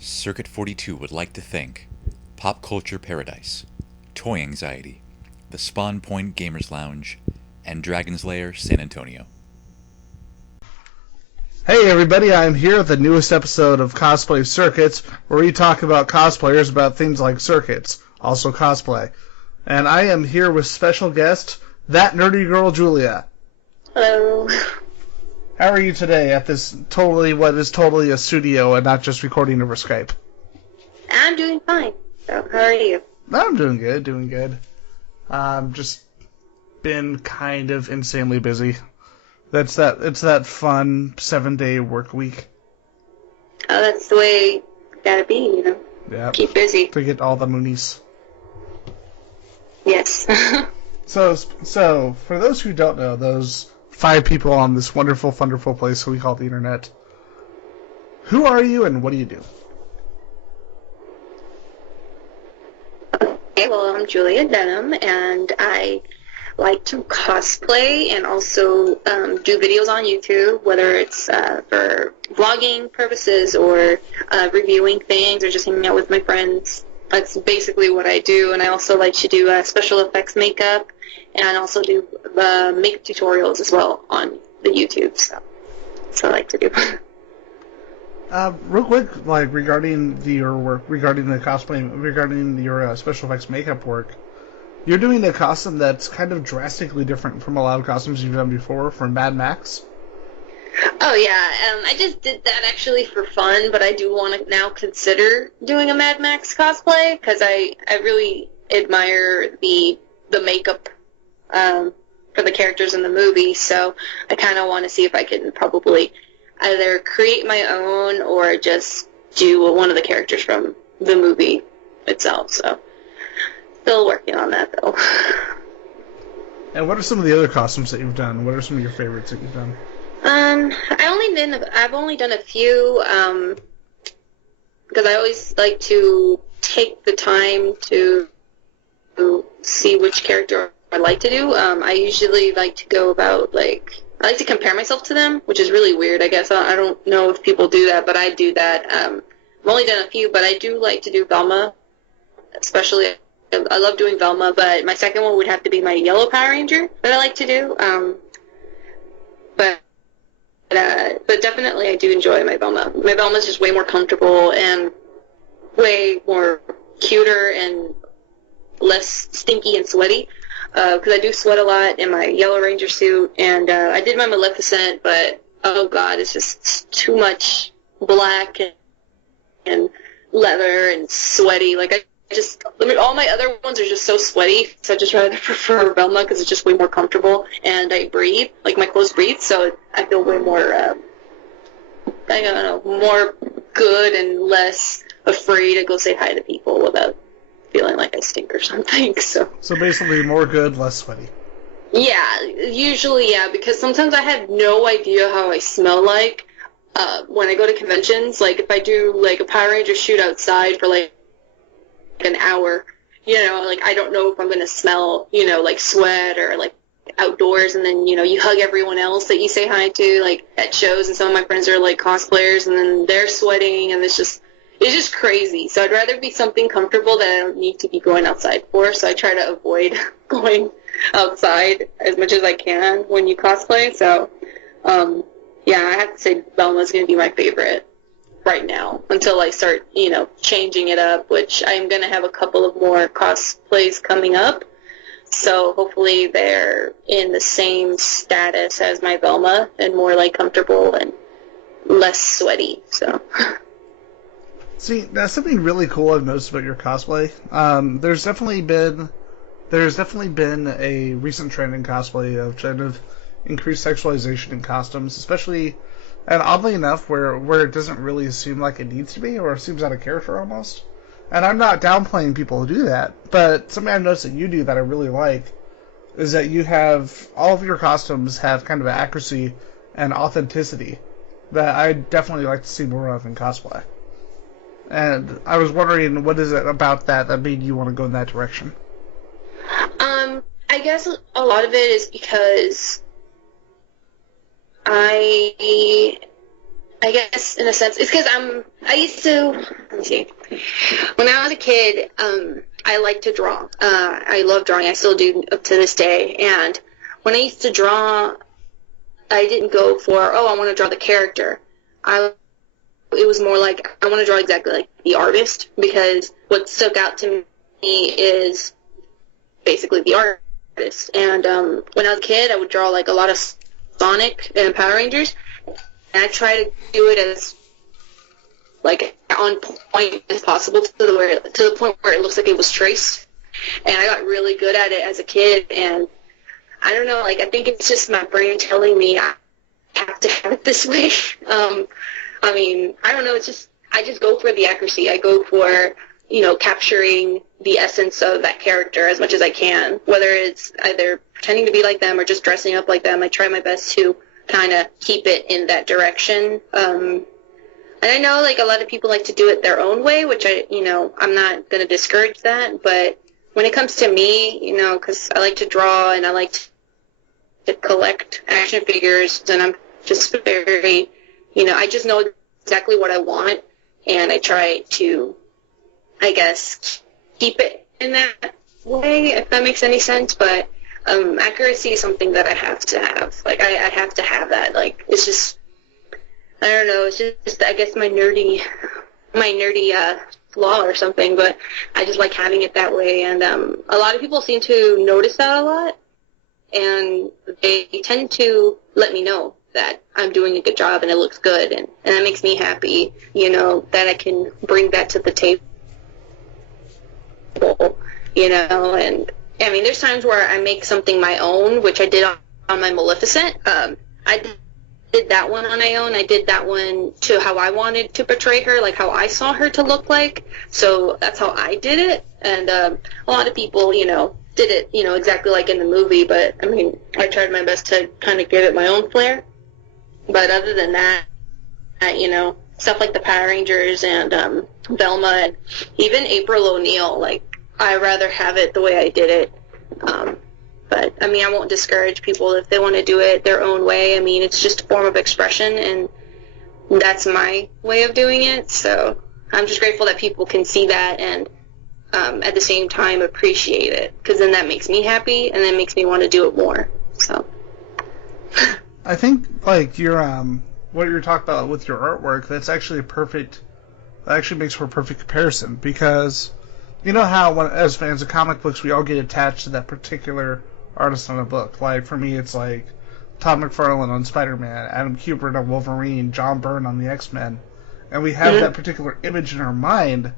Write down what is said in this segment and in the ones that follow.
Circuit 42 would like to thank Pop Culture Paradise, Toy Anxiety, the Spawn Point Gamers Lounge, and Dragon's Lair San Antonio. Hey everybody, I'm here with the newest episode of Cosplay Circuits, where we talk about cosplayers about things like circuits, also cosplay. And I am here with special guest, that nerdy girl Julia. Hello. How are you today at this what is totally a studio and not just recording over Skype? I'm doing fine. So, how are you? I'm doing good. Just been kind of insanely busy. It's that fun 7-day work week. Oh, that's the way you gotta be, you know? Yeah. Keep busy. To get all the moonies. Yes. So, for those who don't know, those 5 people on this wonderful, wonderful place we call the internet, who are you and what do you do? Okay, well, I'm Julia Denham, and I like to cosplay and also do videos on YouTube, whether it's for vlogging purposes or reviewing things or just hanging out with my friends. That's basically what I do, and I also like to do special effects makeup and also do makeup tutorials as well on the YouTube, so that's what I like to do. Real quick, regarding your work, regarding the cosplay, regarding your special effects makeup work, you're doing a costume that's kind of drastically different from a lot of costumes you've done before from Mad Max. Oh yeah, I just did that actually for fun, but I do want to now consider doing a Mad Max cosplay because I really admire the makeup for the characters in the movie, so I kind of want to see if I can probably either create my own or just do one of the characters from the movie itself, so still working on that though. And what are some of the other costumes that you've done? What are some of your favorites that you've done? I've only done a few, because I always like to take the time to see which character I like to do. I usually like to go about, I like to compare myself to them, which is really weird, I guess. I don't know if people do that, but I do that. I've only done a few, but I do like to do Velma, especially. I love doing Velma, but my second one would have to be my Yellow Power Ranger that I like to do. But definitely I do enjoy my Velma. My Velma's just way more comfortable and way more cuter and less stinky and sweaty. Because I do sweat a lot in my Yellow Ranger suit, and I did my Maleficent, but oh god, it's just too much black and leather and sweaty. All my other ones are just so sweaty, so I just rather prefer Velma because it's just way more comfortable, and I breathe, my clothes breathe, so I feel way more, I don't know, more good and less afraid to go say hi to people without feeling like I stink or something, so. So basically more good, less sweaty. Yeah, usually, yeah, because sometimes I have no idea how I smell like when I go to conventions. If I do, a Power Ranger shoot outside for, an hour, I don't know if I'm going to smell, sweat or, outdoors, and then, you hug everyone else that you say hi to, at shows, and some of my friends are, cosplayers, and then they're sweating, and it's just crazy. So I'd rather be something comfortable that I don't need to be going outside for, so I try to avoid going outside as much as I can when you cosplay, so, yeah, I have to say Velma's going to be my favorite right now until I start, changing it up, which I'm going to have a couple of more cosplays coming up. So hopefully they're in the same status as my Velma and more comfortable and less sweaty. So. See, that's something really cool I've noticed about your cosplay. There's definitely been a recent trend in cosplay of kind of increased sexualization in costumes, especially. And oddly enough, where it doesn't really seem like it needs to be, or it seems out of character almost. And I'm not downplaying people who do that, but something I've noticed that you do that I really like is that you have, all of your costumes have kind of an accuracy and authenticity that I definitely like to see more of in cosplay. And I was wondering, what is it about that made you want to go in that direction? I guess a lot of it is because I I guess in a sense, it's because I used to, let me see, when I was a kid, I liked to draw. I love drawing. I still do up to this day. And when I used to draw, I didn't go for, I want to draw the character. It was more like, I want to draw exactly like the artist, because what stuck out to me is basically the artist. And when I was a kid, I would draw like a lot of Sonic and Power Rangers, and I try to do it as like on point as possible to the point where it looks like it was traced. And I got really good at it as a kid, and I don't know, like I think it's just my brain telling me I have to have it this way. I mean, I don't know, it's just I just go for the accuracy. I go for, capturing the essence of that character as much as I can, whether it's either pretending to be like them or just dressing up like them. I try my best to kind of keep it in that direction. And I know, like, a lot of people like to do it their own way, which I'm not going to discourage that. But when it comes to me, because I like to draw and I like to collect action figures, and I'm just very, I just know exactly what I want, and I try to, I guess, keep it in that way, if that makes any sense. But accuracy is something that I have to have. Like, I have to have that. Like, it's just, I don't know, it's just I guess my nerdy flaw or something, but I just like having it that way. And a lot of people seem to notice that a lot, and they tend to let me know that I'm doing a good job and it looks good, and that makes me happy, that I can bring that to the table, and I mean, there's times where I make something my own, which I did on my Maleficent. I did that one on my own. I did that one to how I wanted to portray her, like how I saw her to look like. So that's how I did it. And a lot of people, did it, exactly like in the movie. But, I mean, I tried my best to kind of give it my own flair. But other than that, stuff like the Power Rangers and Velma and even April O'Neil, like, I'd rather have it the way I did it. But, I mean, I won't discourage people if they want to do it their own way. I mean, it's just a form of expression, and that's my way of doing it. So I'm just grateful that people can see that and at the same time appreciate it, because then that makes me happy, and that makes me want to do it more. So I think, like, your what you're talking about with your artwork, that actually makes for a perfect comparison, because you know how, as fans of comic books, we all get attached to that particular artist on a book. Like, for me, it's like Todd McFarlane on Spider-Man, Adam Kubert on Wolverine, John Byrne on the X-Men, and we have that particular image in our mind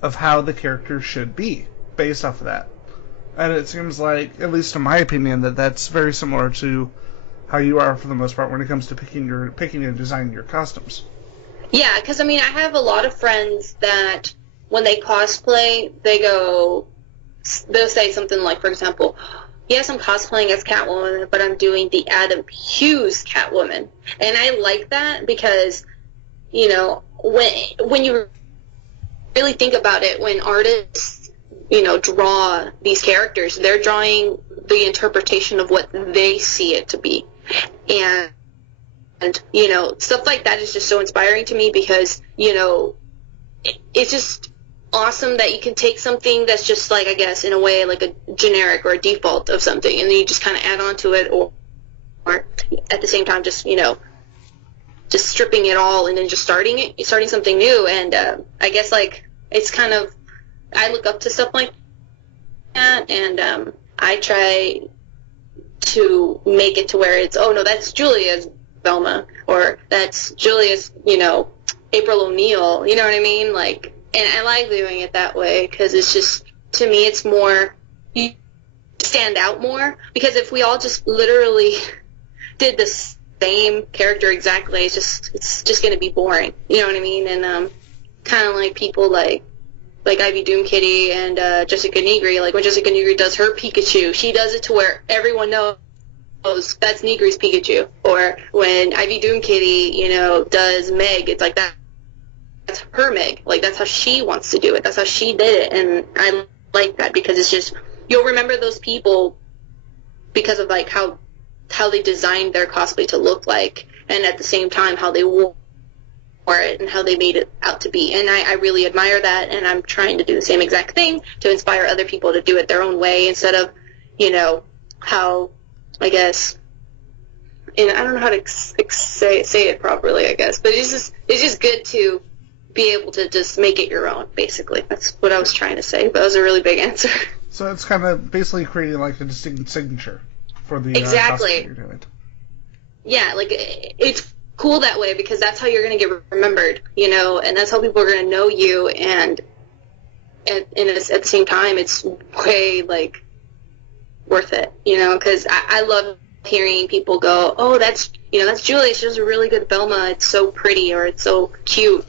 of how the character should be based off of that. And it seems like, at least in my opinion, that that's very similar to how you are for the most part when it comes to picking and designing your costumes. Yeah, because I mean, I have a lot of friends that when they cosplay, they'll say something like, for example, yes, I'm cosplaying as Catwoman, but I'm doing the Adam Hughes Catwoman. And I like that because, when you really think about it, when artists, draw these characters, they're drawing the interpretation of what they see it to be. And stuff like that is just so inspiring to me because, it's just awesome that you can take something that's just like, I guess, in a way, like a generic or a default of something, and then you just kind of add on to it, or at the same time just, just stripping it all and then just starting something new. And I guess, like, it's kind of, I look up to stuff like that, and I try to make it to where it's, oh no, that's Julia's Velma, or that's Julia's, April O'Neil, you know what I mean? Like, and I like doing it that way because it's just, to me, it's more, you stand out more, because if we all just literally did the same character exactly, it's just going to be boring, you know what I mean? And kind of like people like Ivy Doom Kitty and Jessica Negri, like when Jessica Negri does her Pikachu, she does it to where everyone knows that's Negri's Pikachu. Or when Ivy Doom Kitty, does Meg, it's like that's her Meg. Like, that's how she wants to do it. That's how she did it. And I like that because it's just, you'll remember those people because of, like, how they designed their cosplay to look like, and at the same time how they wore it and how they made it out to be. And I really admire that, and I'm trying to do the same exact thing to inspire other people to do it their own way instead of, how, I guess, and I don't know how to say it properly, I guess, but it's just good to be able to just make it your own, basically. That's what I was trying to say, but that was a really big answer. So it's kind of basically creating like a distinct signature for the exactly. You're doing. Yeah, like it's cool that way because that's how you're going to get remembered, and that's how people are going to know you, and at the same time, it's way like worth it, because I love hearing people go, oh, that's Julie, she does a really good Velma, it's so pretty, or it's so cute,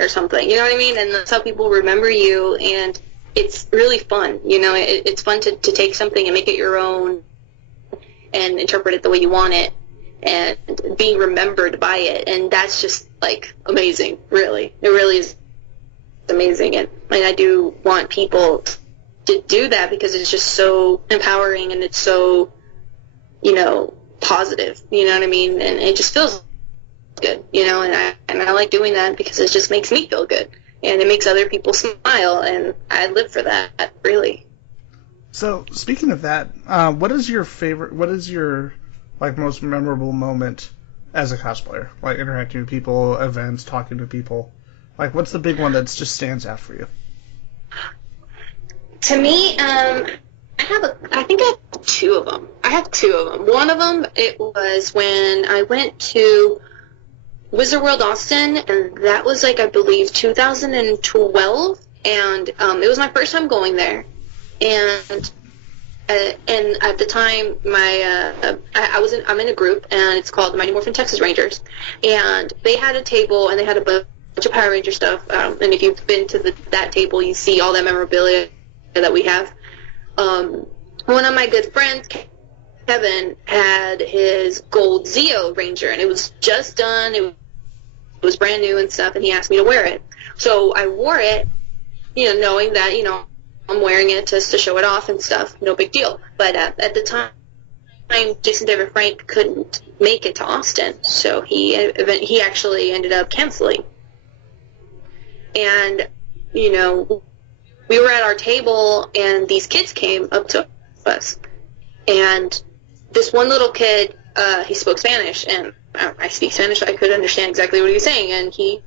or something, you know what I mean? And that's how people remember you, and it's really fun, it's fun to take something and make it your own and interpret it the way you want it and being remembered by it, and that's just like amazing, really. It really is amazing, and I do want people to do that because it's just so empowering and it's so, positive, you know what I mean? And it just feels good, and I like doing that because it just makes me feel good and it makes other people smile, and I live for that, really. So, speaking of that, what is your like most memorable moment as a cosplayer? Like interacting with people, events, talking to people. Like, what's the big one that just stands out for you? To me, I think I have two of them. One of them, it was when I went to Wizard World Austin, and that was like, I believe, 2012, and it was my first time going there, and at the time, I'm in a group, and it's called the Mighty Morphin Texas Rangers, and they had a table, and they had a bunch of Power Ranger stuff, and if you've been to that table, you see all that memorabilia that we have. One of my good friends, Kevin, had his gold Zeo Ranger, and it was just done, it was brand new and stuff, and he asked me to wear it. So I wore it, knowing that, I'm wearing it just to show it off and stuff, no big deal. But at the time, Jason David Frank couldn't make it to Austin, so he actually ended up canceling. And, we were at our table, and these kids came up to us. And this one little kid, he spoke Spanish, and I speak Spanish, so I could understand exactly what he was saying. And he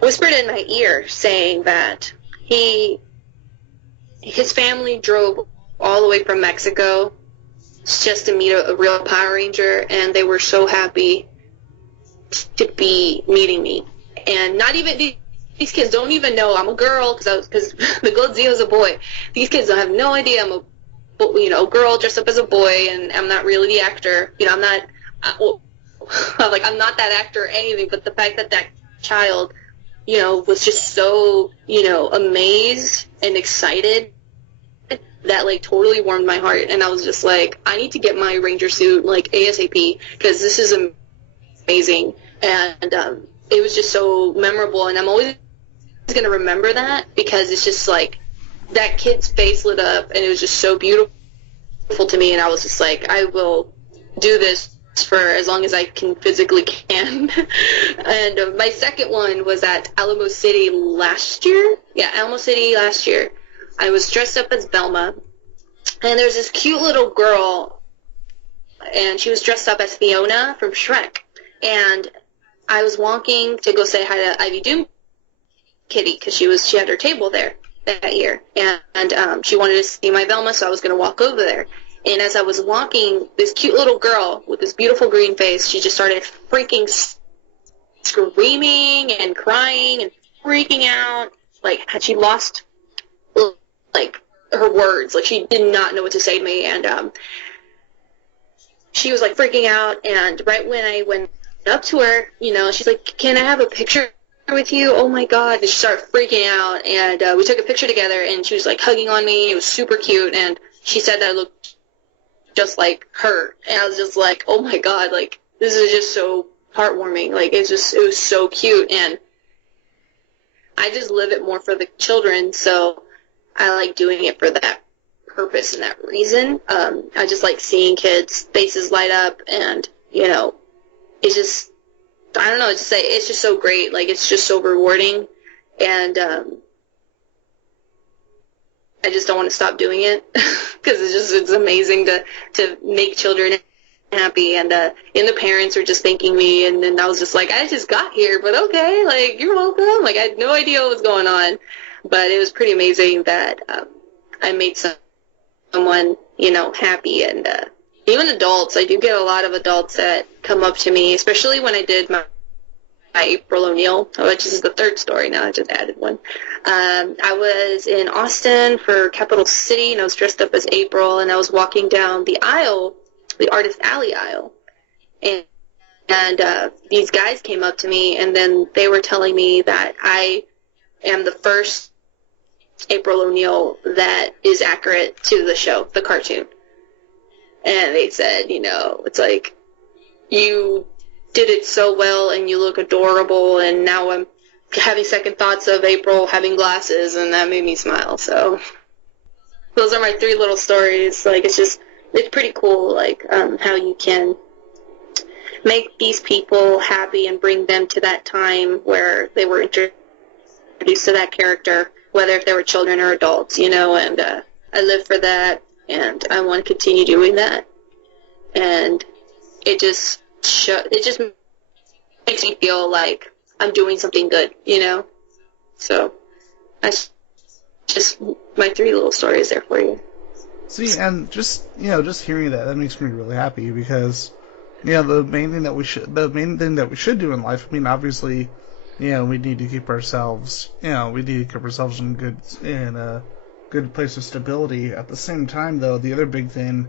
whispered in my ear saying that his family drove all the way from Mexico just to meet a real Power Ranger, and they were so happy to be meeting me. And not even these kids don't even know I'm a girl because the Gold Zeo is a boy. These kids don't have no idea I'm a girl dressed up as a boy, and I'm not really the actor. I'm not I'm not that actor or anything. But the fact that child, was just so amazed and excited, that like totally warmed my heart, and I was just like, I need to get my Ranger suit like ASAP because this is amazing, and it was just so memorable, and I'm always going to remember that because it's just like that kid's face lit up, and it was just so beautiful to me, and I was just like, I will do this for as long as I physically can. And my second one was at Alamo City last year. Yeah, Alamo City last year. I was dressed up as Velma, and there's this cute little girl, and she was dressed up as Fiona from Shrek, and I was walking to go say hi to Ivy Doom Kitty, because she had her table there that year, and she wanted to see my Velma, so I was going to walk over there. And as I was walking, this cute little girl with this beautiful green face, she just started freaking screaming and crying and freaking out, like had she lost like her words, like she did not know what to say to me, and she was like freaking out. And right when I went up to her, she's like, "Can I have a picture with you?" Oh my god. And she started freaking out, and we took a picture together, and she was like hugging on me. It was super cute, and she said that I looked just like her, and I was just like, oh my god, like this is just so heartwarming. Like it was so cute, and I just live it more for the children, so I like doing it for that purpose and that reason. I just like seeing kids' faces light up, and it's I don't know what to say. It's just so great. Like, it's just so rewarding, and I just don't want to stop doing it because it's amazing to make children happy, and the parents were just thanking me, and then I was just like, I just got here, but okay, like, you're welcome. Like, I had no idea what was going on, but it was pretty amazing that I made someone, happy, and even adults. I do get a lot of adults that come up to me, especially when I did my April O'Neil, which is the third story now. I just added one. I was in Austin for Capital City, and I was dressed up as April, and I was walking down the aisle, the Artist Alley aisle, and these guys came up to me, and then they were telling me that I am the first April O'Neil that is accurate to the show, the cartoon. And they said, it's like, you did it so well, and you look adorable, and now I'm having second thoughts of April having glasses, and that made me smile. So those are my 3 little stories. Like, it's pretty cool, like, how you can make these people happy and bring them to that time where they were introduced to that character, whether if they were children or adults, and I live for that, and I want to continue doing that. And it just makes me feel like I'm doing something good, So that's just my 3 little stories there for you. See, and just hearing that makes me really happy, because the main thing that we should do in life. I mean, obviously, we need to keep ourselves in a good place of stability. At the same time, though, the other big thing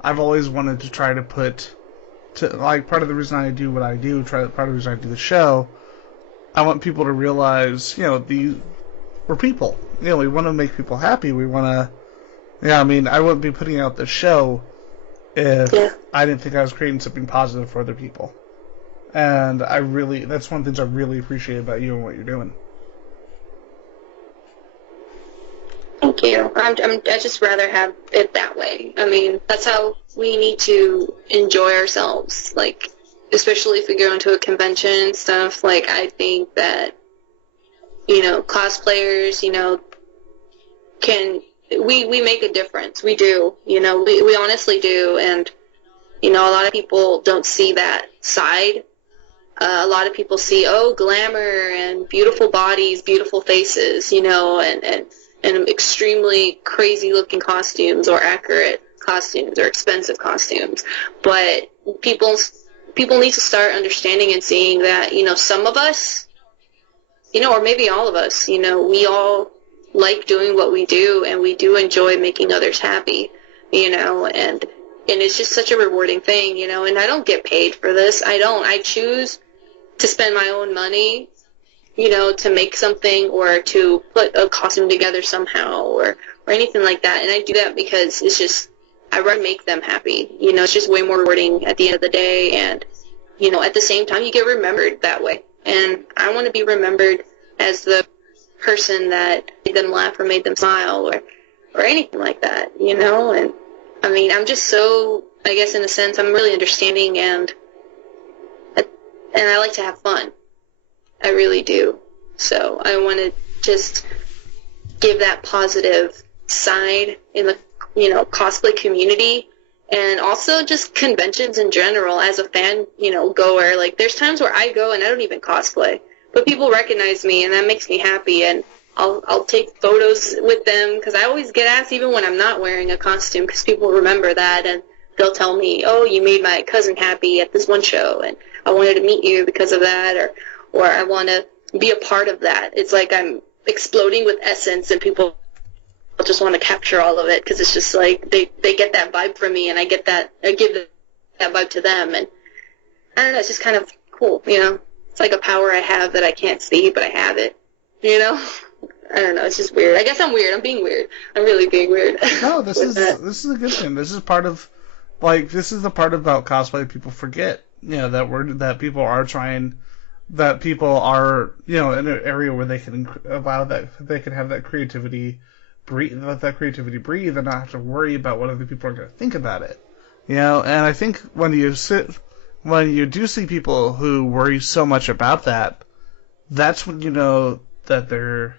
I've always wanted to try to put like, part of the reason I do what I do, part of the reason I do the show, I want people to realize, we're people. We want to make people happy. We want to. I mean, I wouldn't be putting out the show if I didn't think I was creating something positive for other people. And that's one of the things I really appreciate about you and what you're doing. Thank you. I just rather have it that way. I mean, that's how we need to enjoy ourselves. Like, especially if we go into a convention and stuff. Like, I think that, cosplayers, we make a difference. We do. We honestly do. And, a lot of people don't see that side. A lot of people see, glamour and beautiful bodies, beautiful faces, and extremely crazy-looking costumes, or accurate costumes, or expensive costumes. But people need to start understanding and seeing that, some of us, or maybe all of us, we all like doing what we do, and we do enjoy making others happy, and it's just such a rewarding thing, and I don't get paid for this. I choose to spend my own money, to make something, or to put a costume together somehow, or anything like that. And I do that because it's just, I want to make them happy. It's just way more rewarding at the end of the day. And, at the same time, you get remembered that way. And I want to be remembered as the person that made them laugh or made them smile, or anything like that, And, I mean, I'm just so, I guess in a sense, I'm really understanding, and I like to have fun. I really do. So I want to just give that positive side in the, cosplay community, and also just conventions in general as a fan, goer. Like, there's times where I go and I don't even cosplay, but people recognize me, and that makes me happy, and I'll take photos with them, because I always get asked even when I'm not wearing a costume, because people remember that, and they'll tell me, you made my cousin happy at this one show, and I wanted to meet you because of that, or I want to be a part of that. It's like I'm exploding with essence, and people just want to capture all of it, because it's just like they get that vibe from me, and I give that vibe to them, and I don't know, it's just kind of cool, It's like a power I have that I can't see, but I have it, I don't know, it's just weird. I guess I'm weird. I'm being weird. I'm really being weird. No, this is a good thing. This is part of, this is the part about cosplay people forget. That people are trying, that people are, in an area where they can allow that, they can have that creativity breathe, let that creativity breathe, and not have to worry about what other people are going to think about it. And I think when you sit when you do see people who worry so much about that, that's when you know that they're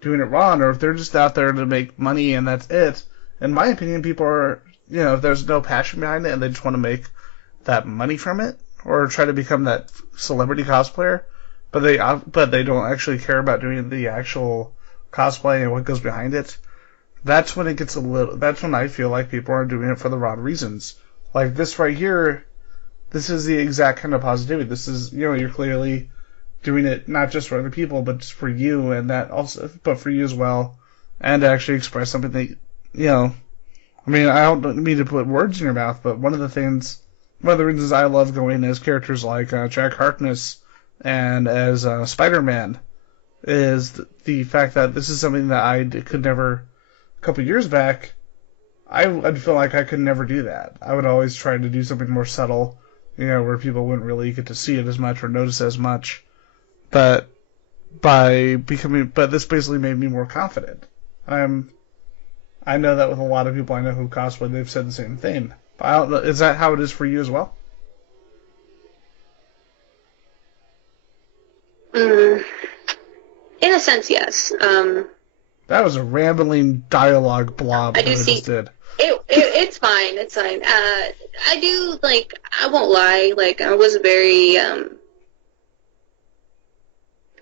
doing it wrong, or if they're just out there to make money and that's it. In my opinion, people are, if there's no passion behind it and they just want to make that money from it, or try to become that celebrity cosplayer, but they don't actually care about doing the actual cosplay and what goes behind it. That's when it gets that's when I feel like people are doing it for the wrong reasons. Like this right here, this is the exact kind of positivity. This is, you're clearly doing it not just for other people, but just for you, and that also, but for you as well, and to actually express something that, I mean, I don't mean to put words in your mouth, but one of the reasons I love going as characters like Jack Harkness and as Spider-Man is the fact that this is something that I could never, a couple years back, I'd feel like I could never do that. I would always try to do something more subtle, where people wouldn't really get to see it as much or notice as much. But but this basically made me more confident. I know that with a lot of people I know who cosplay, they've said the same thing. But I don't know, is that how it is for you as well? In a sense, yes. That was a rambling dialogue blob I that do I see. just did. It's fine. It's fine. I do, like, I won't lie. Like, I was a very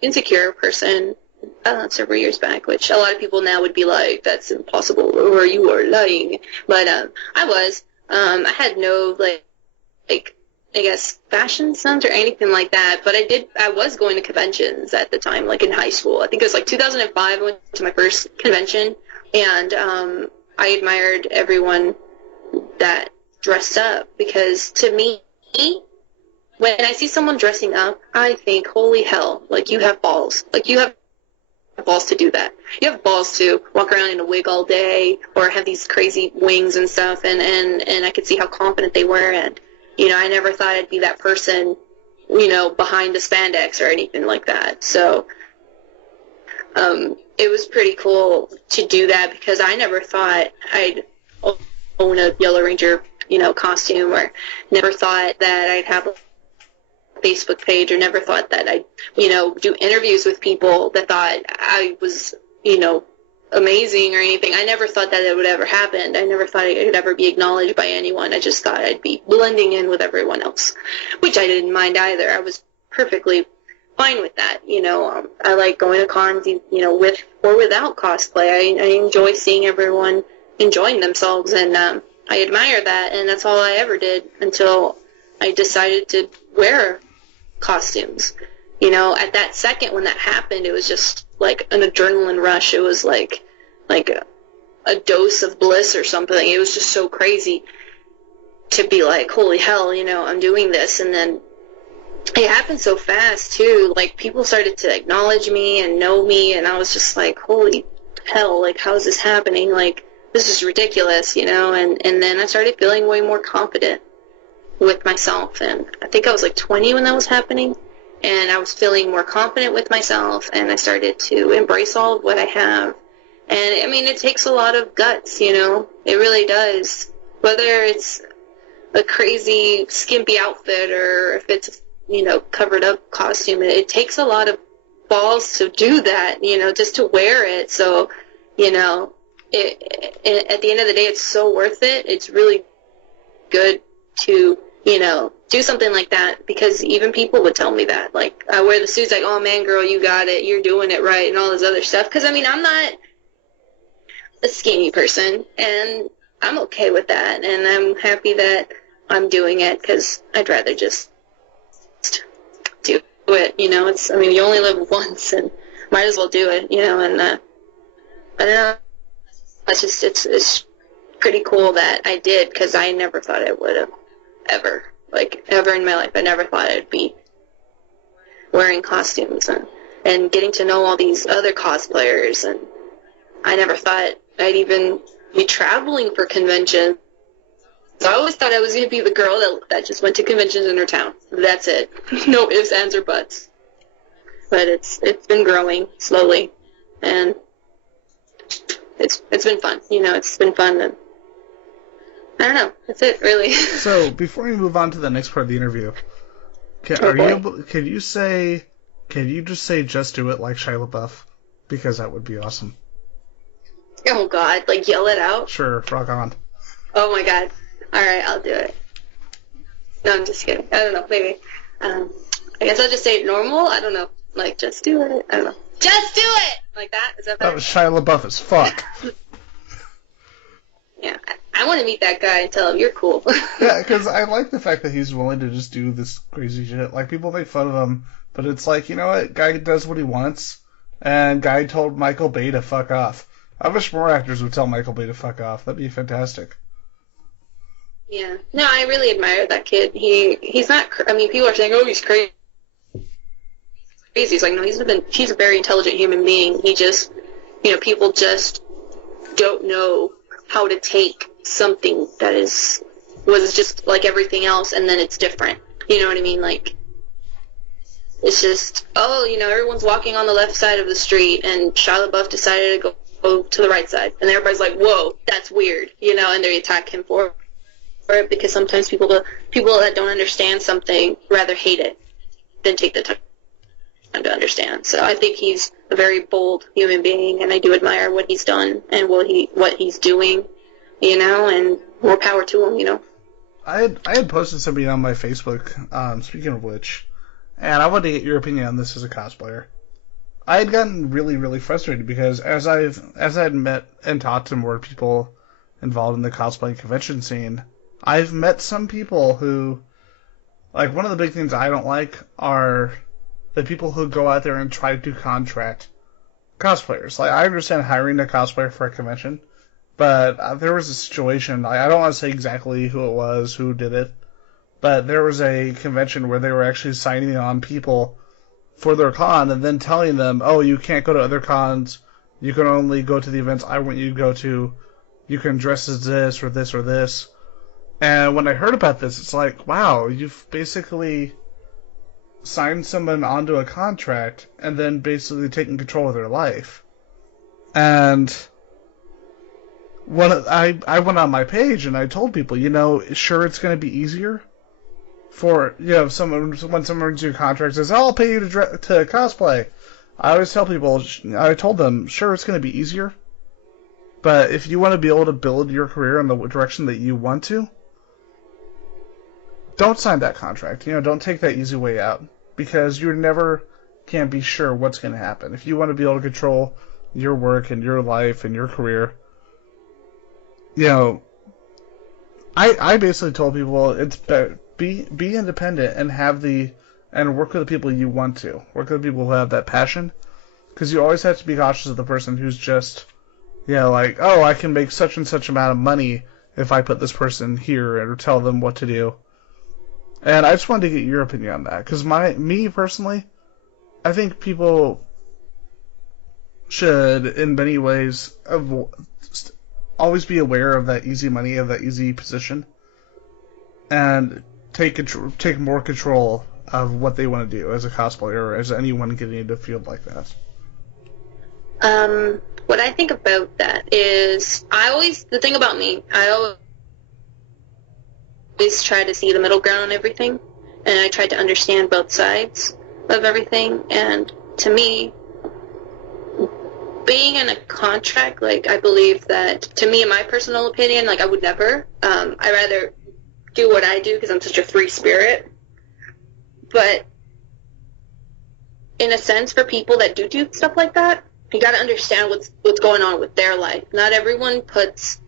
insecure person several years back, which a lot of people now would be like, that's impossible, or you are lying. But I was. I had no, like, I guess, fashion sense or anything like that. But I was going to conventions at the time, like in high school. I think it was like 2005. I went to my first convention, and I admired everyone that dressed up, because to me, when I see someone dressing up, I think, holy hell, like, you have balls. Like, you have balls to do that. You have balls to walk around in a wig all day, or have these crazy wings and stuff, and I could see how confident they were, and, I never thought I'd be that person, behind the spandex or anything like that. So, it was pretty cool to do that, because I never thought I'd own a Yellow Ranger, costume, or never thought that I'd have a Facebook page, or never thought that I'd, do interviews with people that thought I was, amazing or anything. I never thought that it would ever happen. I never thought it could ever be acknowledged by anyone. I just thought I'd be blending in with everyone else, which I didn't mind either. I was perfectly fine with that. I like going to cons, with or without cosplay. I enjoy seeing everyone enjoying themselves, and I admire that, and that's all I ever did until I decided to wear costumes. At that second when that happened, it was just like an adrenaline rush. It was like a dose of bliss or something. It was just so crazy to be like, holy hell, I'm doing this. And then it happened so fast too. Like, people started to acknowledge me and know me, and I was just like, holy hell, like, how is this happening? Like, this is ridiculous, and then I started feeling way more confident with myself, and I think I was like 20 when that was happening, and I was feeling more confident with myself, and I started to embrace all of what I have. And I mean, it takes a lot of guts, it really does. Whether it's a crazy skimpy outfit, or if it's, covered up costume, it takes a lot of balls to do that, just to wear it. So, at the end of the day, it's so worth it. It's really good to, do something like that, because even people would tell me that. Like, I wear the suits, like, oh man, girl, you got it, you're doing it right, and all this other stuff. Because, I mean, I'm not a skinny person, and I'm okay with that, and I'm happy that I'm doing it, because I'd rather just do it, It's, I mean, you only live once, and might as well do it, and I don't know. It's just, it's pretty cool that I did, because I never thought I would have ever in my life. I never thought I'd be wearing costumes and getting to know all these other cosplayers, and I never thought I'd even be traveling for conventions. So I always thought I was going to be the girl that just went to conventions in her town. That's it. No ifs, ands, or buts. But it's been growing slowly, and it's been fun. It's been fun, and I don't know. That's it, really. So before we move on to the next part of the interview, can you just say "just do it" like Shia LaBeouf? Because that would be awesome. Oh God, like yell it out. Sure, rock on. Oh my God. All right, I'll do it. No, I'm just kidding. I don't know. Maybe. I guess I'll just say it normal. I don't know. Like, just do it. I don't know. Just do it! Like that? Is that better? That was Shia LaBeouf as fuck. Yeah. I want to meet that guy and tell him you're cool. Yeah, because I like the fact that he's willing to just do this crazy shit. Like, people make fun of him, but it's like, you know what? Guy does what he wants, and guy told Michael Bay to fuck off. I wish more actors would tell Michael Bay to fuck off. That'd be fantastic. Yeah. No, I really admire that kid. He's not. I mean, people are saying, "Oh, he's crazy." He's like, no, he's a very intelligent human being. He just, people just don't know how to take something that was just like everything else, and then it's different. You know what I mean? Like, it's just, everyone's walking on the left side of the street, and Shia LaBeouf decided to go to the right side, and everybody's like, whoa, that's weird, and they attack him for it, because sometimes people that don't understand something rather hate it than take the time to understand. So I think he's a very bold human being, and I do admire what he's done and what he's doing, and more power to him, I had posted something on my Facebook, speaking of which, and I wanted to get your opinion on this as a cosplayer. I had gotten really, really frustrated because as I had met and talked to more people involved in the cosplay convention scene, I've met some people who, like, one of the big things I don't like are the people who go out there and try to contract cosplayers. Like, I understand hiring a cosplayer for a convention, but there was a situation, I don't want to say exactly who it was, who did it, but there was a convention where they were actually signing on people for their con and then telling them, oh, you can't go to other cons, you can only go to the events I want you to go to, you can dress as this or this or this. And when I heard about this, it's like, wow, you've basically signed someone onto a contract and then basically taking control of their life. And I went on my page and I told people, sure, it's going to be easier for, when someone reads your contract says, I'll pay you to cosplay. I always tell people, I told them, sure, it's going to be easier, but if you want to be able to build your career in the direction that you want to, don't sign that contract. Don't take that easy way out, because you never can be sure what's going to happen. If you want to be able to control your work and your life and your career, I basically told people it's better, be independent and work with the people you want to. Work with the people who have that passion, because you always have to be cautious of the person who's just, like, oh, I can make such and such amount of money if I put this person here or tell them what to do. And I just wanted to get your opinion on that, because me personally, I think people should, in many ways, always be aware of that easy money, of that easy position, and take more control of what they want to do as a cosplayer or as anyone getting into a field like that. What I think about that is, the thing about me, I always try to see the middle ground on everything, and I try to understand both sides of everything, and to me, being in a contract, like, I believe that, to me, in my personal opinion, like, I would never, I'd rather do what I do because I'm such a free spirit, but in a sense, for people that do stuff like that, you gotta understand what's going on with their life. Not everyone puts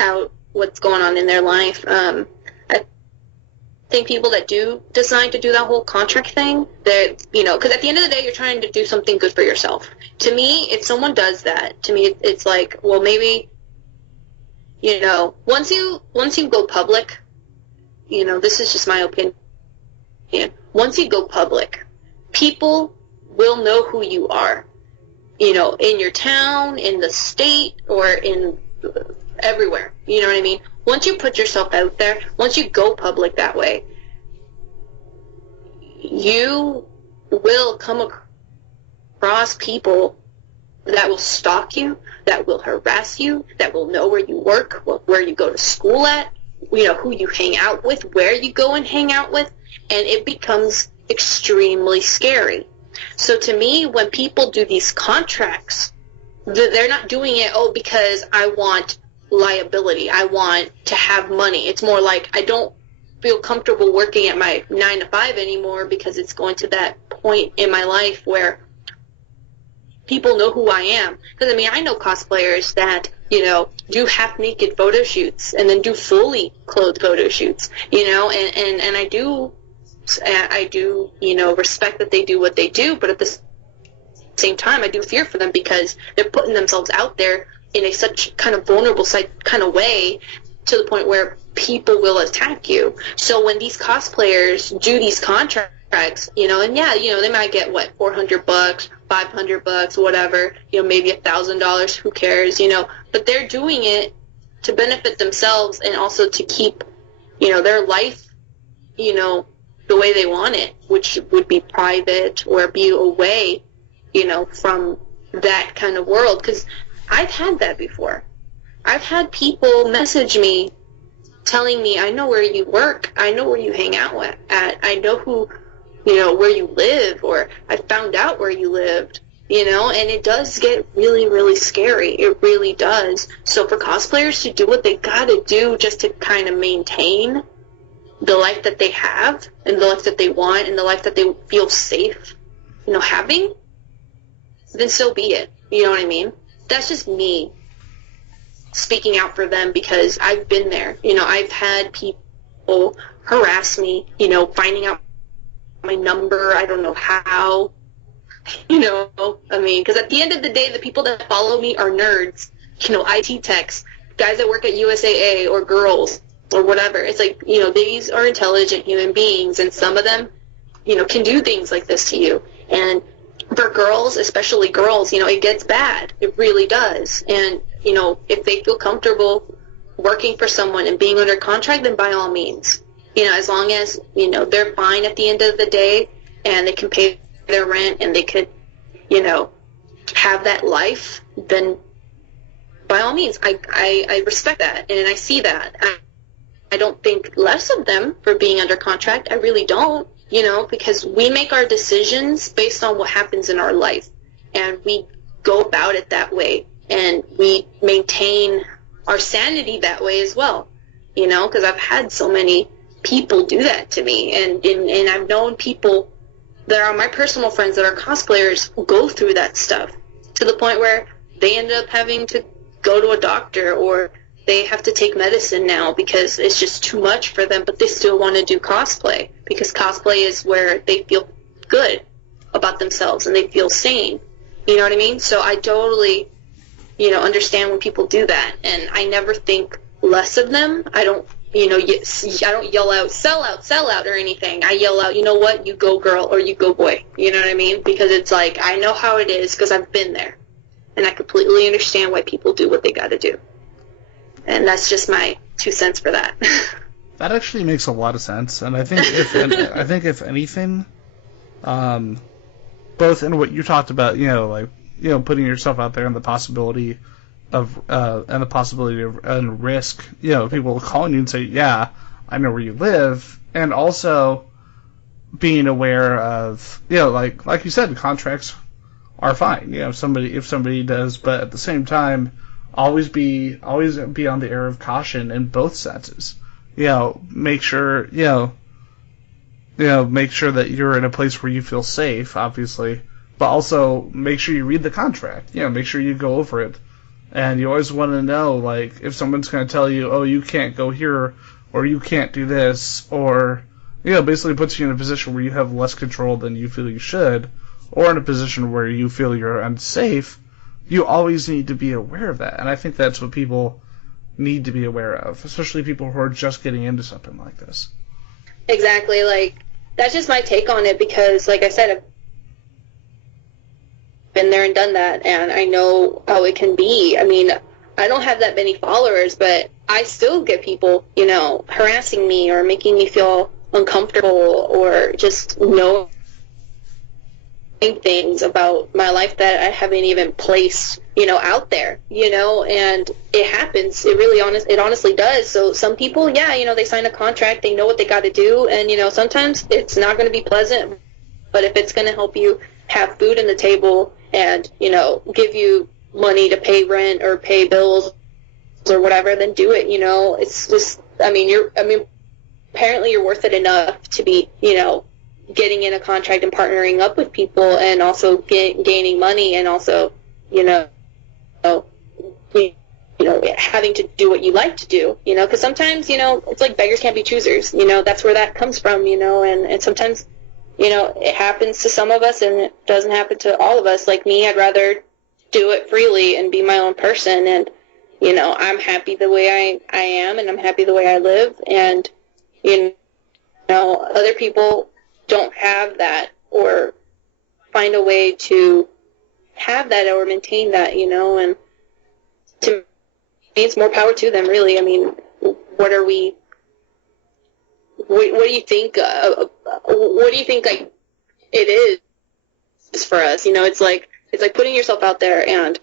out what's going on in their life. I think people that do decide to do that whole contract thing, that, because at the end of the day, you're trying to do something good for yourself. To me, if someone does that, to me, it's like, well, maybe, once you go public, this is just my opinion. Once you go public, people will know who you are, in your town, in the state, or in everywhere. You know what I mean? Once you put yourself out there, once you go public that way, you will come across people that will stalk you, that will harass you, that will know where you work, where you go to school at, who you hang out with, where you go and hang out with, and it becomes extremely scary. So to me, when people do these contracts, they're not doing it, because I want liability. I want to have money. It's more like I don't feel comfortable working at my 9 to 5 anymore because it's going to that point in my life where people know who I am. Because, I know cosplayers that, do half-naked photo shoots and then do fully clothed photo shoots, and I do, respect that they do what they do, but at the same time, I do fear for them because they're putting themselves out there in a such kind of vulnerable kind of way to the point where people will attack you. So when these cosplayers do these contracts, and they might get $400, $500, whatever, maybe $1,000, who cares, but they're doing it to benefit themselves and also to keep, their life, the way they want it, which would be private or be away, from that kind of world. Because I've had that before. I've had people message me telling me, I know where you work, I know where you hang out at, I know where you live, or I found out where you lived, and it does get really, really scary. It really does. So for cosplayers to do what they gotta do just to kind of maintain the life that they have, and the life that they want, and the life that they feel safe, having, then so be it. You know what I mean? That's just me speaking out for them because I've been there. I've had people harass me, finding out my number, I don't know how, because at the end of the day, the people that follow me are nerds, IT techs, guys that work at USAA, or girls, or whatever. It's like, these are intelligent human beings, and some of them, can do things like this to you. And for girls, especially girls, it gets bad. It really does. And, if they feel comfortable working for someone and being under contract, then by all means, as long as, they're fine at the end of the day and they can pay their rent and they could, have that life, then by all means, I respect that and I see that. I don't think less of them for being under contract. I really don't, because we make our decisions based on what happens in our life, and we go about it that way, and we maintain our sanity that way as well, because I've had so many people do that to me, and I've known people that are my personal friends that are cosplayers go through that stuff to the point where they end up having to go to a doctor, or they have to take medicine now because it's just too much for them, but they still want to do cosplay because cosplay is where they feel good about themselves and they feel sane. You know what I mean? So I totally, understand when people do that, and I never think less of them. I don't, I don't yell out, sell out, or anything. I yell out, you know what, you go girl or you go boy. You know what I mean? Because it's like, I know how it is because I've been there, and I completely understand why people do what they got to do. And that's just my 2 cents for that. That actually makes a lot of sense, and I think if anything, both in what you talked about, putting yourself out there and the possibility of and risk, people calling you and say, yeah, I know where you live, and also being aware of, like you said, contracts are fine. If somebody does, but at the same time, always be on the air of caution in both senses. Make sure that you're in a place where you feel safe, obviously, but also make sure you read the contract. Make sure you go over it. And you always want to know, if someone's going to tell you, oh, you can't go here, or you can't do this, or, basically puts you in a position where you have less control than you feel you should, or in a position where you feel you're unsafe, you always need to be aware of that. And I think that's what people need to be aware of, especially people who are just getting into something like this. Exactly. That's just my take on it because, like I said, I've been there and done that, and I know how it can be. I don't have that many followers, but I still get people, harassing me or making me feel uncomfortable or just knowing things about my life that I haven't even placed, out there, and it happens. It honestly does. So some people, yeah, they sign a contract, they know what they got to do, and, sometimes it's not going to be pleasant, but if it's going to help you have food on the table and, give you money to pay rent or pay bills or whatever, then do it, It's just, apparently you're worth it enough to be, getting in a contract and partnering up with people and also gaining money and also, having to do what you like to do, because sometimes, it's like beggars can't be choosers, that's where that comes from, and sometimes, it happens to some of us and it doesn't happen to all of us. Like me, I'd rather do it freely and be my own person, and, I'm happy the way I am, and I'm happy the way I live, and, other people don't have that or find a way to have that or maintain that, and to me it's more power to them, really. I mean, what do you think like it is for us? It's like putting yourself out there and,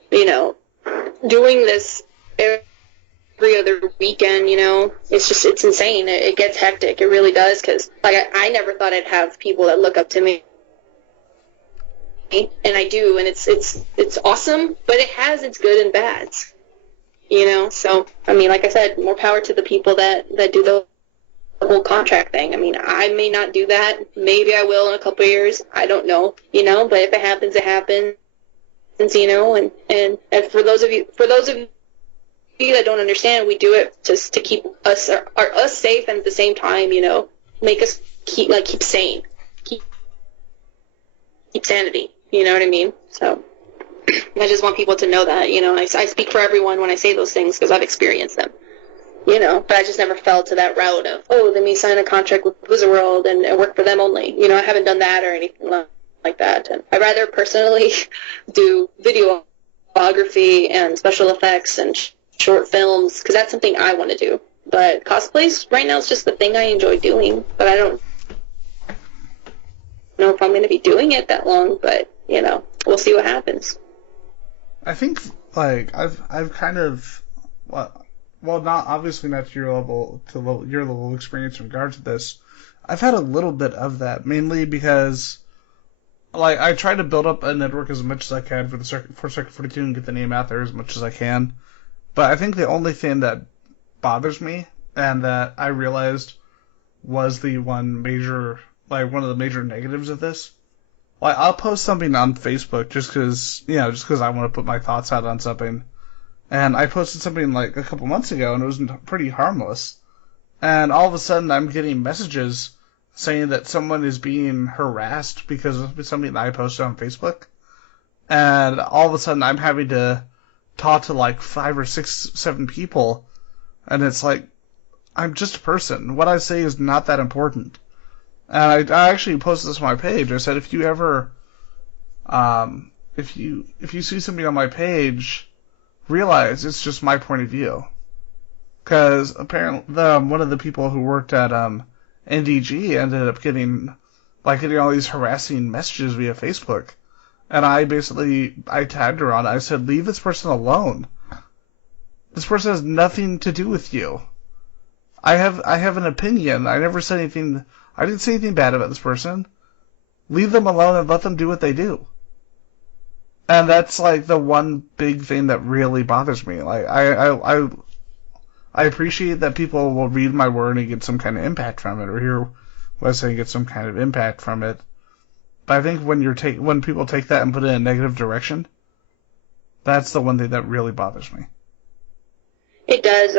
doing this every other weekend, it's insane. It gets hectic. It really does, because I never thought I'd have people that look up to me, and I do, and it's awesome, but it has its good and bads, so like I said, more power to the people that do the whole contract thing. I may not do that, maybe I will in a couple of years, I don't know, but if it happens, it happens, and for those of you that don't understand, we do it just to keep us safe, and at the same time, make us keep sane, keep sanity. You know what I mean? So I just want people to know that. I speak for everyone when I say those things because I've experienced them. But I just never fell to that route of, let me sign a contract with Wizard World and work for them only. I haven't done that or anything like that. And I'd rather personally do videography and special effects and short films, because that's something I want to do. But cosplays right now is just the thing I enjoy doing, but I don't know if I'm going to be doing it that long, but we'll see what happens. I think I've kind of not obviously not to your level of experience in regards to this. I've had a little bit of that, mainly because I try to build up a network as much as I can for Circuit 42 and get the name out there as much as I can. But I think the only thing that bothers me, and that I realized was one of the major negatives of this, I'll post something on Facebook just because I want to put my thoughts out on something. And I posted something a couple months ago, and it was pretty harmless. And all of a sudden, I'm getting messages saying that someone is being harassed because of something that I posted on Facebook. And all of a sudden, I'm having to talk to 5 or 6, 7 people, and it's I'm just a person. What I say is not that important. And I actually posted this on my page. I said, if you ever, if you see something on my page, realize it's just my point of view. Because apparently, one of the people who worked at NDG ended up getting all these harassing messages via Facebook. And I tagged her on it. I said, leave this person alone. This person has nothing to do with you. I have an opinion. I never said anything. I didn't say anything bad about this person. Leave them alone and let them do what they do. And that's the one big thing that really bothers me. I appreciate that people will read my word and get some kind of impact from it, or hear what I say and get some kind of impact from it. But I think when people take that and put it in a negative direction, that's the one thing that really bothers me. It does.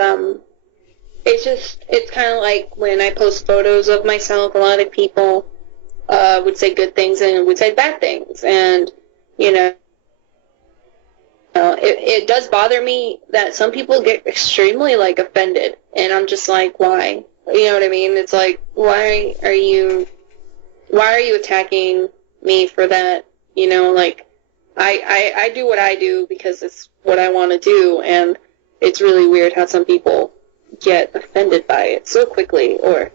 It's kind of like when I post photos of myself, a lot of people would say good things and would say bad things. And, it does bother me that some people get extremely, offended. And I'm just why? You know what I mean? It's why are you attacking me for that? I do what I do because it's what I want to do, and it's really weird how some people get offended by it so quickly, or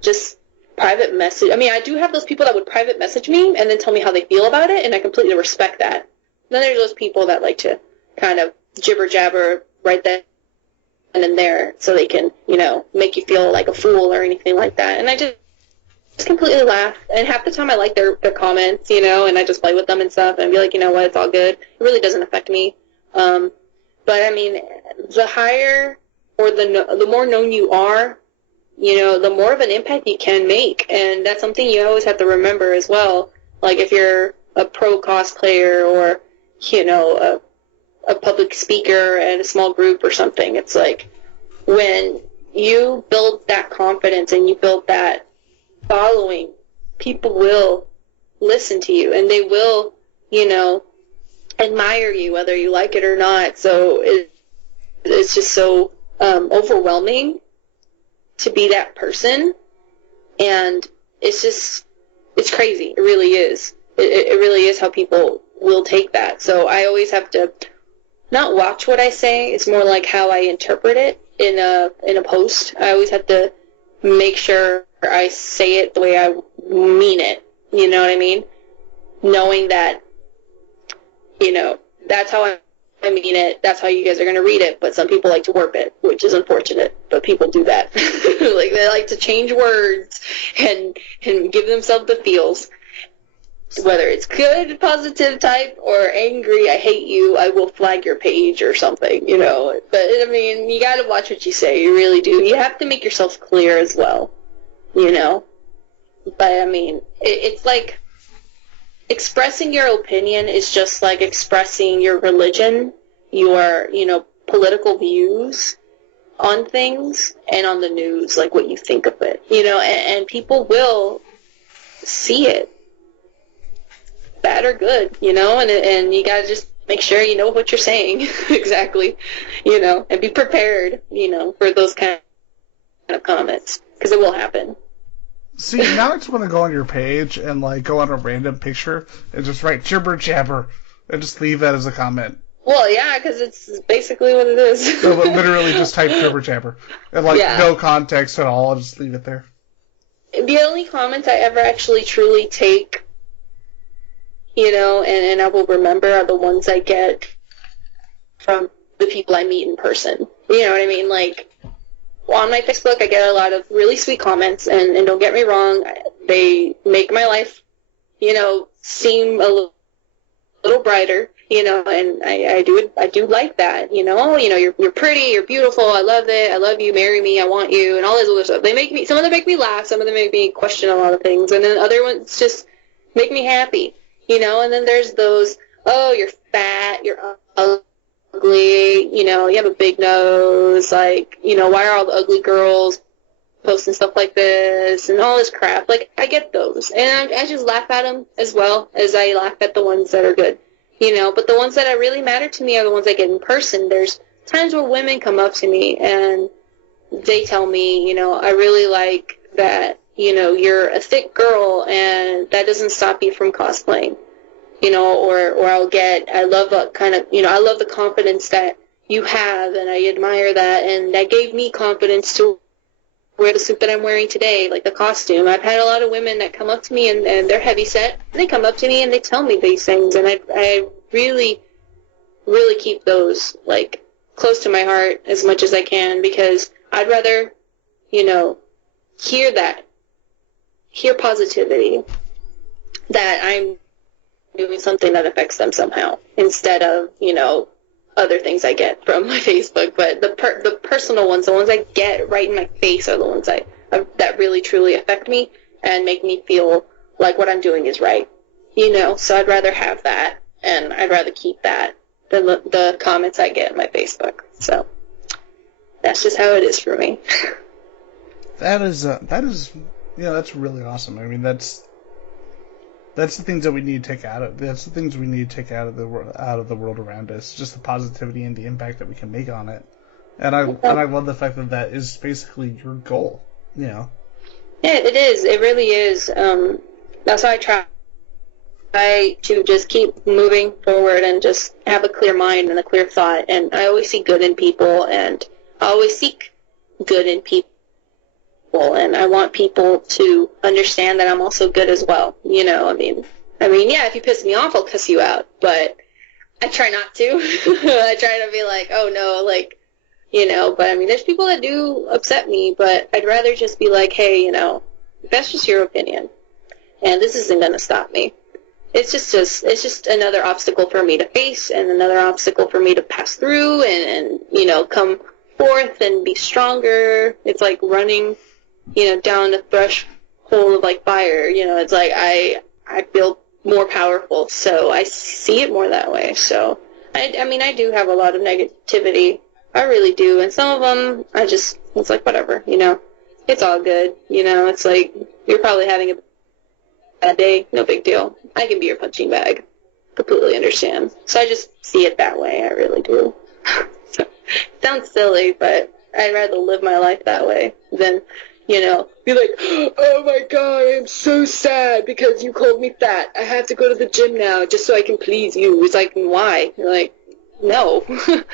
just private message. I mean, I do have those people that would private message me and then tell me how they feel about it, and I completely respect that. Then there's those people that like to kind of jibber jabber right then and there so they can, make you feel like a fool or anything like that. And I just completely laugh. And half the time I like their comments, and I just play with them and stuff and be like, you know what, it's all good. It really doesn't affect me. But I mean, the higher or the more known you are, the more of an impact you can make. And that's something you always have to remember as well. Like if you're a pro cosplayer or, a public speaker at a small group or something, it's like when you build that confidence and you build that following, people will listen to you and they will, admire you whether you like it or not. So it's just so overwhelming to be that person, and it's crazy. It really is. It really is how people will take that. So I always have to not watch what I say. It's more like how I interpret it in a post. I always have to make sure I say it the way I mean it. You know what I mean? Knowing that, that's how I mean it. That's how you guys are going to read it. But some people like to warp it, which is unfortunate. But people do that. Like they like to change words and give themselves the feels. Whether it's good, positive type, or angry, I hate you, I will flag your page or something, But, I mean, you gotta watch what you say, you really do. You have to make yourself clear as well, But, I mean, it's like expressing your opinion is just like expressing your religion, your, political views on things and on the news, like what you think of it, and people will see it. Bad or good, and you gotta just make sure you know what you're saying exactly, and be prepared, for those kind of comments, because it will happen. See, now I just want to go on your page and go on a random picture and just write jibber jabber and just leave that as a comment. Well, yeah, because it's basically what it is. So literally just type jibber jabber and no context at all. I'll just leave it there. The only comments I ever actually truly take, and I will remember are the ones I get from the people I meet in person. You know what I mean? Like, on my Facebook, I get a lot of really sweet comments, and don't get me wrong, they make my life, seem a little brighter, and I do like that, you're pretty, you're beautiful, I love it, I love you, marry me, I want you, and all this other stuff. Some of them make me laugh, some of them make me question a lot of things, and then other ones just make me happy. And then there's those, oh, you're fat, you're ugly, you have a big nose, why are all the ugly girls posting stuff like this, and all this crap. Like, I get those, and I just laugh at them as well as I laugh at the ones that are good, but the ones that really matter to me are the ones I get in person. There's times where women come up to me, and they tell me, I really like that, you're a thick girl, and that doesn't stop you from cosplaying, or I love I love the confidence that you have, and I admire that, and that gave me confidence to wear the suit that I'm wearing today, like the costume. I've had a lot of women that come up to me, and they're heavy set, and they come up to me and they tell me these things, and I really, really keep those, close to my heart as much as I can, because I'd rather, hear positivity, that I'm doing something that affects them somehow, instead of, other things I get from my Facebook. But the personal ones, the ones I get right in my face, are the ones that really truly affect me and make me feel like what I'm doing is right. So I'd rather have that, and I'd rather keep that than the comments I get on my Facebook. So that's just how it is for me. That is, that's really awesome. I mean, that's the things that we need to take out of. That's the things we need to take out of the world around us. Just the positivity and the impact that we can make on it. And I love the fact that is basically your goal. Yeah, it is. It really is. That's why I try to just keep moving forward and just have a clear mind and a clear thought. And I always see good in people, and I always seek good in people. people, and I want people to understand that I'm also good as well. You know, I mean, yeah, if you piss me off, I'll cuss you out, but I try not to. I try to be like, oh no, like, you know, but I mean, there's people that do upset me, but I'd rather just be like, hey, you know, that's just your opinion, and this isn't going to stop me. It's just another obstacle for me to face, and another obstacle for me to pass through, and you know, come forth and be stronger. It's like running, you know, down the threshold of like fire. You know, it's like I feel more powerful, so I see it more that way. So I mean, I do have a lot of negativity. I really do, and some of them it's like whatever, you know, it's all good. You know, it's like you're probably having a bad day, no big deal. I can be your punching bag. Completely understand. So I just see it that way. I really do. So, sounds silly, but I'd rather live my life that way than, you know, be like, oh my god, I'm so sad because you called me fat. I have to go to the gym now just so I can please you. It's like, why? You're like, no. You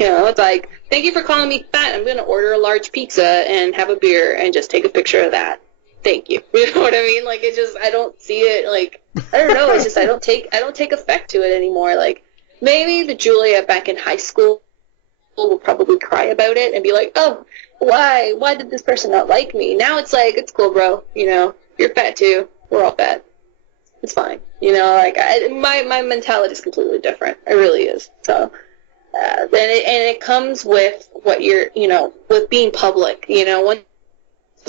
know, it's like, thank you for calling me fat. I'm going to order a large pizza and have a beer and just take a picture of that. Thank you. You know what I mean? Like, it just, I don't see it, like, I don't know, it's just, I don't take effect to it anymore. Like, maybe the Julia back in high school will probably cry about it and be like, oh, why did this person not like me? Now it's like, it's cool, bro, you know, you're fat too, we're all fat, it's fine, you know, like, my mentality is completely different, it really is. So, and it comes with what you're, you know, with being public, you know, once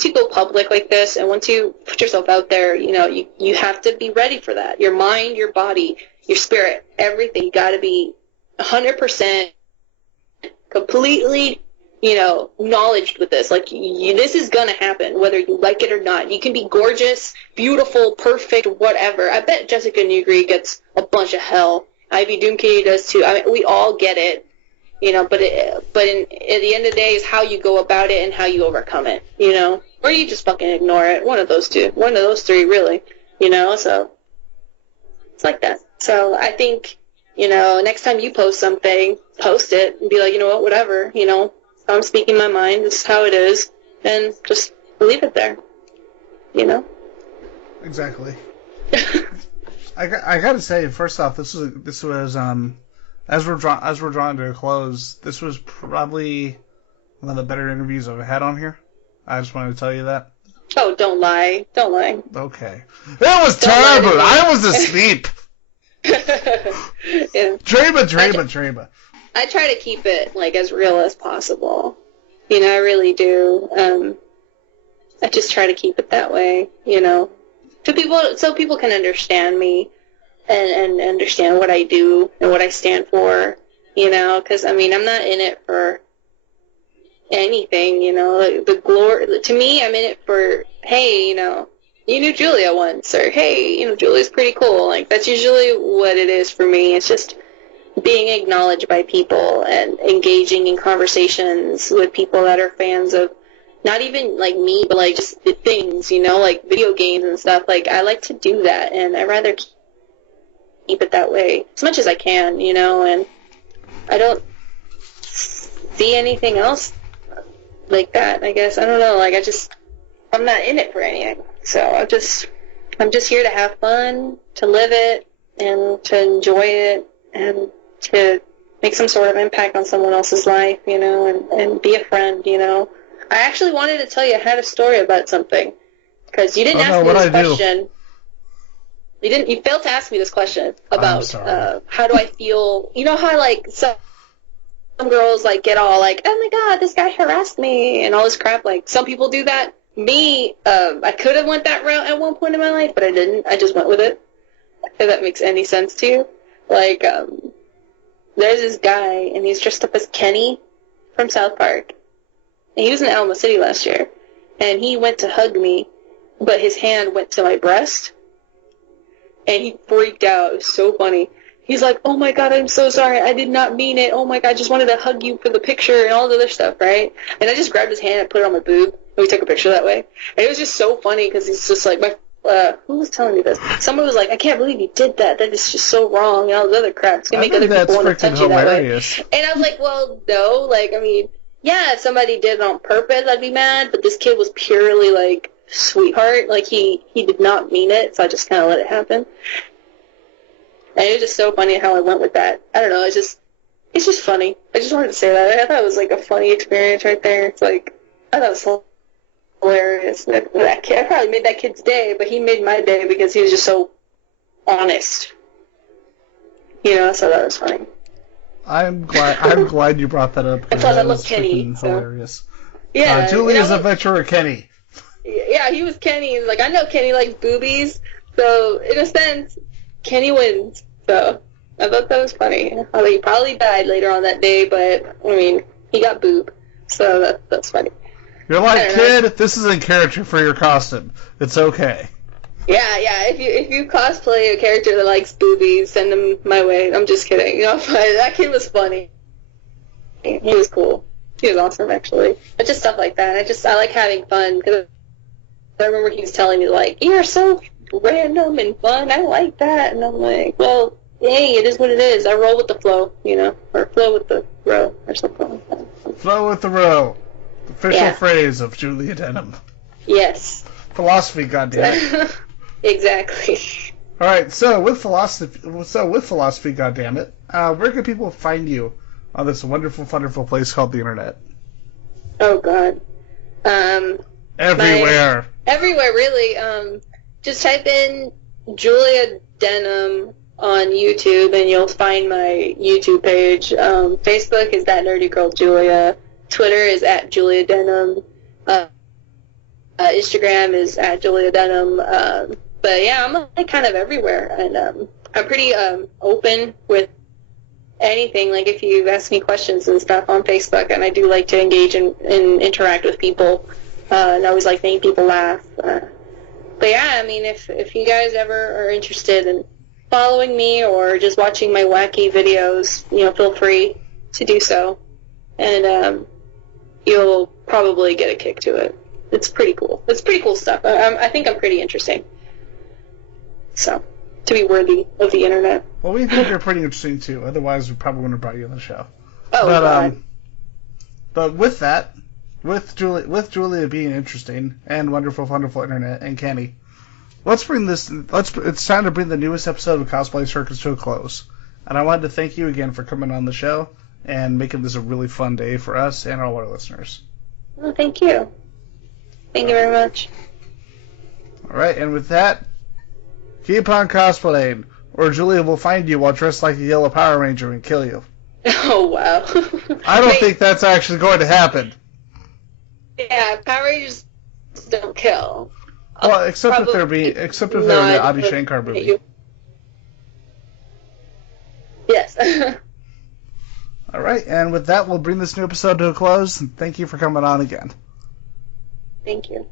you go public like this, and once you put yourself out there, you know, you have to be ready for that. Your mind, your body, your spirit, everything. You got to be 100% completely, you know, knowledged with this. Like, this is going to happen, whether you like it or not. You can be gorgeous, beautiful, perfect, whatever. I bet Jessica Newgre gets a bunch of hell. Ivy Doomkitty does too. I mean, we all get it. You know, but at the end of the day, is how you go about it and how you overcome it, you know? Or you just fucking ignore it. One of those two. One of those three, really. You know, so it's like that. So I think, you know, next time you post something, post it and be like, you know what, whatever, you know, I'm speaking my mind, this is how it is, and just leave it there, you know? Exactly. I gotta say, first off, this was as we're drawing to a close, this was probably one of the better interviews I've had on here. I just wanted to tell you that. Oh, don't lie. Don't lie. Okay. That was terrible. I was asleep. Yeah. Drama. I try to keep it, like, as real as possible. You know, I really do. I just try to keep it that way, you know, so people can understand me. And understand what I do and what I stand for, you know, because, I mean, I'm not in it for anything, you know, like, the glory, to me, I'm in it for, hey, you know, you knew Julia once, or, hey, you know, Julia's pretty cool, like, that's usually what it is for me. It's just being acknowledged by people and engaging in conversations with people that are fans of, not even, like, me, but, like, just the things, you know, like, video games and stuff. Like, I like to do that, and I rather keep it that way as much as I can, you know, and I don't see anything else like that, I guess. I don't know, like, I'm not in it for anything, so I'm just here to have fun, to live it, and to enjoy it, and to make some sort of impact on someone else's life, you know, and be a friend, you know. I actually wanted to tell you, I had a story about something, because you didn't ask me this question. You failed to ask me this question about how do I feel. You know how, like, some girls, like, get all like, oh my god, this guy harassed me and all this crap. Like, some people do that. Me, I could have went that route at one point in my life, but I didn't. I just went with it. If that makes any sense to you. Like, there's this guy, and he's dressed up as Kenny from South Park. And he was in Alamo City last year. And he went to hug me, but his hand went to my breast. And he freaked out. It was so funny. He's like, oh my god, I'm so sorry. I did not mean it. Oh my god, I just wanted to hug you for the picture and all the other stuff, right? And I just grabbed his hand and put it on my boob. And we took a picture that way. And it was just so funny because he's just like, who was telling me this? Someone was like, I can't believe you did that. That is just so wrong. And all this other crap. It's going to make other people want to touch you that way. And I was like, well, no. Like, I mean, yeah, if somebody did it on purpose, I'd be mad. But this kid was purely like sweetheart. Like he did not mean it, so I just kind of let it happen. And it was just so funny how I went with that. I don't know. It's just funny. I just wanted to say that. I thought it was like a funny experience right there. It's like I thought it was hilarious. That kid, I probably made that kid's day, but he made my day because he was just so honest. You know, so that was funny. I'm glad you brought that up. And plus, I love was Kenny. Hilarious. Yeah. Julia's adventurer Kenny. Yeah, he was Kenny. Like, I know Kenny likes boobies, so in a sense, Kenny wins. So I thought that was funny. Although he probably died later on that day, but I mean, he got boob, so that's funny. You're like, kid, this is in character for your costume. It's okay. Yeah. If you cosplay a character that likes boobies, send them my way. I'm just kidding. You know, but that kid was funny. He was cool. He was awesome, actually. But just stuff like that. I like having fun because I remember he was telling me like, "You're so random and fun. I like that." And I'm like, "Well, hey, it is what it is. I roll with the flow, you know, or flow with the row, or something like that." Flow with the row. Official phrase of Julia Denham. Yes. Philosophy, goddammit. Exactly. All right, so with philosophy, goddammit, where can people find you on this wonderful, wonderful place called the internet? Oh God. Everywhere. Everywhere, really. Just type in Julia Denham on YouTube, and you'll find my YouTube page. Facebook is that nerdy girl Julia. Twitter is at Julia Denham. Instagram is at Julia Denham. But yeah, I'm like kind of everywhere, and I'm pretty open with anything. Like if you ask me questions and stuff on Facebook, and I do like to engage and interact with people, and I always like making people laugh. But yeah, I mean, if you guys ever are interested in following me or just watching my wacky videos, you know, feel free to do so, and you'll probably get a kick to it. It's pretty cool. It's pretty cool stuff. I think I'm pretty interesting. So, to be worthy of the internet. Well, we think you're pretty interesting too. Otherwise, we probably wouldn't have brought you on the show. Oh, God. But with that, with Julia being interesting and wonderful, wonderful internet and Kenny, it's time to bring the newest episode of Cosplay Circuits to a close. And I wanted to thank you again for coming on the show and making this a really fun day for us and all our listeners. Well, thank you. Thank you very much. All right, and with that, keep on cosplaying, or Julia will find you while dressed like a yellow Power Ranger and kill you. Oh, wow. I don't think that's actually going to happen. Yeah, Power Rangers don't kill. Well, except if they're in the Adi Shankar movie. Yes. All right, and with that, we'll bring this new episode to a close. And thank you for coming on again. Thank you.